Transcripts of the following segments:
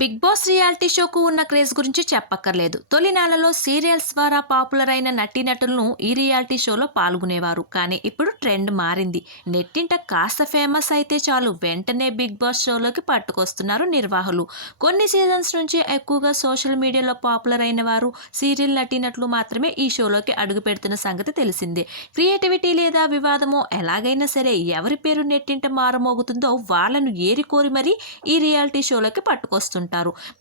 Big Boss reality షోకు ఉన్న craze గురించి చెప్పక్కర్లేదు. తొలి నెలలో సీరియల్స్ ద్వారా పాపులర్ అయిన నటీనటులను ఈ రియాలిటీ షోలో పాల్గొనేవారు. కానీ ఇప్పుడు ట్రెండ్ మారింది. నెట్టింట కాస్త ఫేమస్ అయితే చాలు. వెంటనే బిగ్ బాస్ షోలోకి పట్టుకొస్తున్నారు నిర్వాహకులు. కొన్ని సీజన్స్ నుంచి ఎక్కువగా సోషల్ మీడియాలో పాపులర్ అయిన వారు సీరియల్ నటీనటులు మాత్రమే ఈ షోలోకి అడుగు పెడుతున్న సంగతి తెలిసిందే. క్రియేటివిటీ లేదా వివాదమో ఎలాగైనా సరే ఎవరి పేరు నెట్టింట మారమోగుతుందో వాళ్ళను ఏరికోరి మరీ ఈ రియాలిటీ షోలోకి పట్టుకొస్తున్నారు.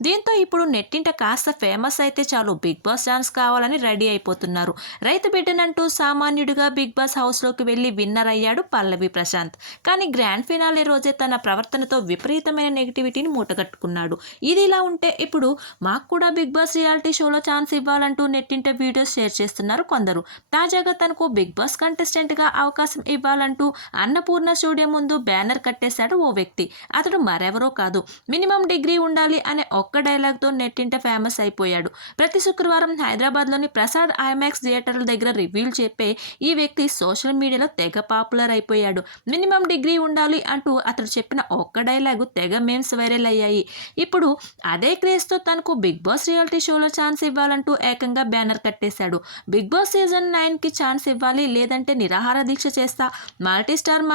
దీంతో ఇప్పుడు నెట్టింట కాస్త ఫేమస్ అయితే చాలు. బిగ్ బాస్ ఛాన్స్ కావాలని రెడీ అయిపోతున్నారు. రైతు బిడ్డనంటూ సామాన్యుడిగా బిగ్ బాస్ హౌస్లోకి వెళ్ళి విన్నర్ అయ్యాడు పల్లవి ప్రశాంత్. కానీ గ్రాండ్ ఫినాలే రోజే తన ప్రవర్తనతో విపరీతమైన నెగిటివిటీని మూటగట్టుకున్నాడు. ఇది ఇలా ఉంటే ఇప్పుడు మాకు కూడా బిగ్ బాస్ రియాలిటీ షోలో ఛాన్స్ ఇవ్వాలంటూ నెట్టింట వీడియోస్ షేర్ చేస్తున్నారు కొందరు. తాజాగా తనకు బిగ్ బాస్ కంటెస్టెంట్గా అవకాశం ఇవ్వాలంటూ అన్నపూర్ణ స్టూడియో ముందు బ్యానర్ కట్టేశాడు ఓ వ్యక్తి. అతడు మరెవరో కాదు. మినిమం డిగ్రీ ఉండాలి అనే ఒక్క డైలాగ్తో నెట్టింట ఫేమస్ అయిపోయాడు. ప్రతి శుక్రవారం హైదరాబాద్లోని ప్రసాద్ ఐమాక్స్ థియేటర్ల దగ్గర రివ్యూలు చెప్పే ఈ వ్యక్తి సోషల్ మీడియాలో తెగ పాపులర్ అయిపోయాడు. మినిమం డిగ్రీ ఉండాలి అంటూ అతడు చెప్పిన ఒక్క డైలాగు తెగ మేమ్స్ వైరల్ అయ్యాయి. ఇప్పుడు అదే క్రేజ్తో తనకు బిగ్ బాస్ రియాలిటీ షోలో ఛాన్స్ ఇవ్వాలంటూ ఏకంగా బ్యానర్ కట్టేశాడు. బిగ్ బాస్ సీజన్ నైన్కి ఛాన్స్ ఇవ్వాలి లేదంటే నిరాహార దీక్ష చేస్తా multi star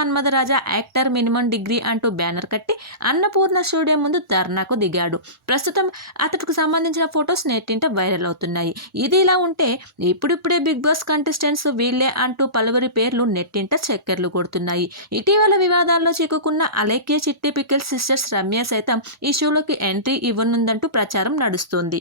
actor minimum degree అంటూ బ్యానర్ కట్టి అన్నపూర్ణ స్టూడియో ముందు ధర్నాకు దిగాడు. ప్రస్తుతం అతడికి సంబంధించిన ఫొటోస్ నెట్టింట వైరల్ అవుతున్నాయి. ఇది ఇలా ఉంటే ఇప్పుడిప్పుడే బిగ్ బాస్ కంటెస్టెంట్స్ వీళ్ళే అంటూ పలువురి పేర్లు నెట్టింట చక్కెర్లు కొడుతున్నాయి. ఇటీవల వివాదాల్లో చిక్కుకున్న అలేఖ్య చిట్టి పికిల్ సిస్టర్స్ రమ్య సైతం ఈ షోలోకి ఎంట్రీ ఇవ్వనుందంటూ ప్రచారం నడుస్తోంది.